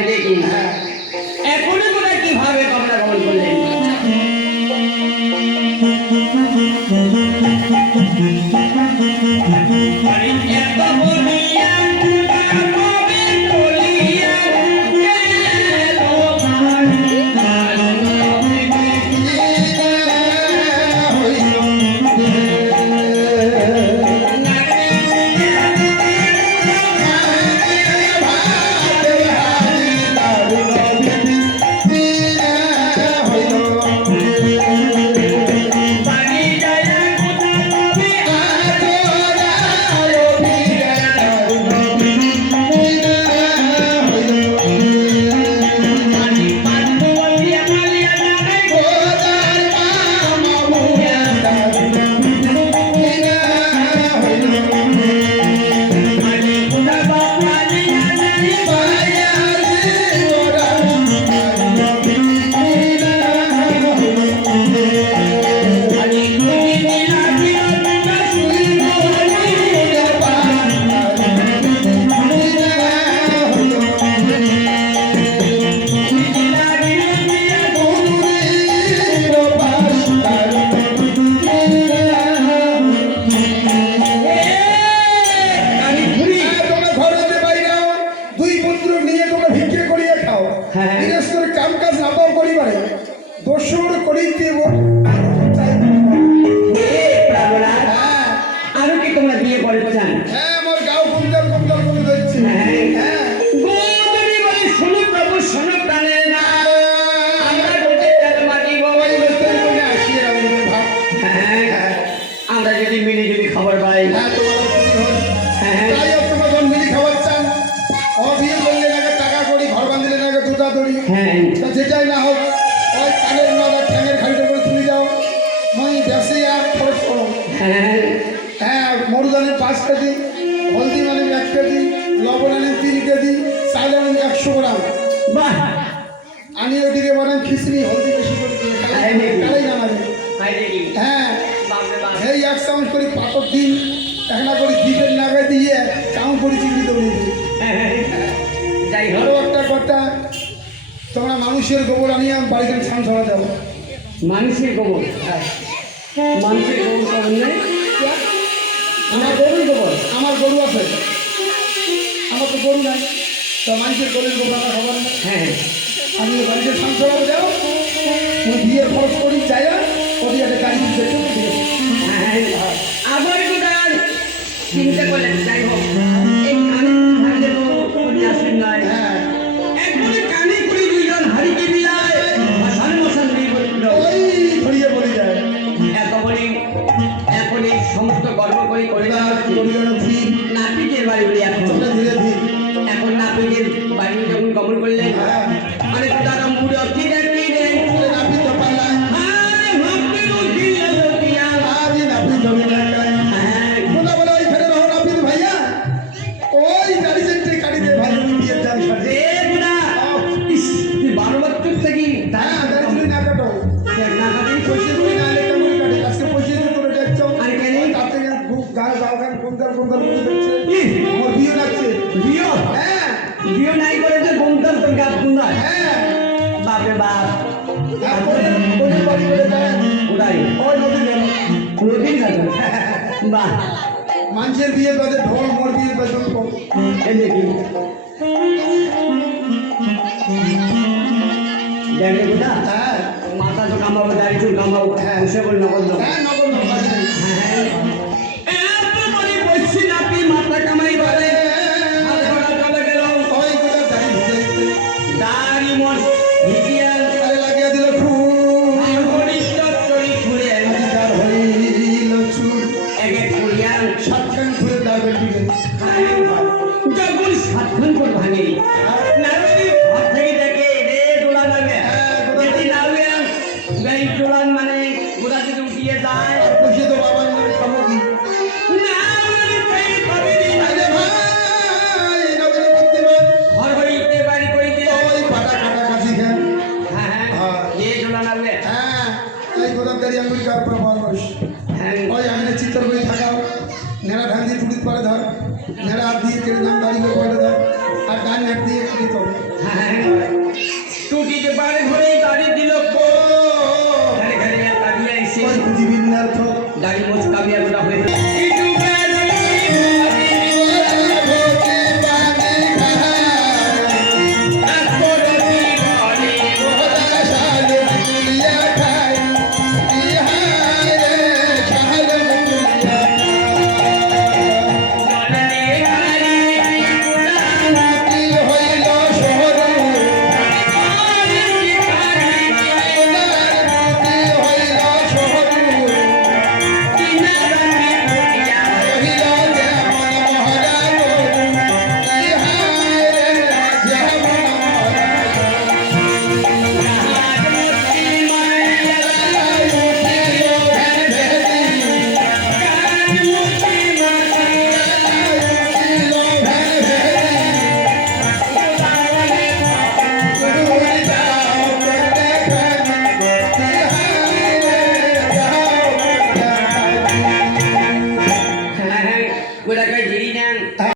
Öyle insan. হ্যাঁ মরুদানি পাঁচ KG হলদি মানে এক কেজি লবণ আনি তিন কেজি চাল আনি একশো গ্রাম। বাহ। আমি ওইদিকে বলেন খিচড়ি হলদি বেশি করে মানে? হ্যাঁ। এই এক চামচ করি পাথর দিন একটা করে দ্বীপের নাগায় দিয়ে কাম করি চিহ্নিত যাই একটা কথা তোমরা মানুষের গোবর আনিয়ে বাড়িতে ছান ছড়া যাব মানুষের গোবর। হ্যাঁ মানসিক গ্রহণ আমার গরুর গোবর আমার গরু আছে। আমার তো গরু নাই তা মানুষের গরুর গোবর আমার খবর হ্যাঁ, হ্যাঁ আমি মানুষের সংসার যাও ওই বিয়ের খরচ করি চাই ওদের একটা গাড়ি দিতে হ্যাঁ, হ্যাঁ। আবার একটু চিন্তা করলেন যাই হোক। সমস্ত গর্ব করে করে জানাচ্ছি নাপিকের বাড়ি বলে এখন। এখন নাপিকের বাড়ি যখন গমন করলেন হ্যাঁ। মানে তারা মুড়ে ঠিক বিয়ে হ্যাঁ। বিয়ে নাই করেছে ঘুমতাম তোর গাছ কুন্দায় হ্যাঁ। বাপে বাপ। তারপরে নদীর বাড়ি করে যায় ওটাই। ওই নদীর নদীর যাবে বাহ। মানুষের বিয়ে বাদে ঢোল মোর বিয়ে বাদে এই দেখি দেখে বুঝা। হ্যাঁ। মাথা তো কামাবো দাড়ি চুল কামাবো হ্যাঁ। সে বলে নগদ হ্যাঁ নগদ হ্যাঁ।, হ্যাঁ। আঙ্গুলি গায়ে পা বার মানুষ ওই আঙিনে চিত্তর বই থাকাও। নেড়া ঢাং দিয়ে টুটিতে পারে ধর। নেড়া হাত দিয়ে কেড়ে দাম দাঁড়িয়ে পারে ধর। আর গান হাত দিয়ে কেড়ে তো হ্যাঁ। টুটিতে পারে ঘরে দাড়ি দিল জীবিন দাড়ি মোচ কাবিয়া হয়ে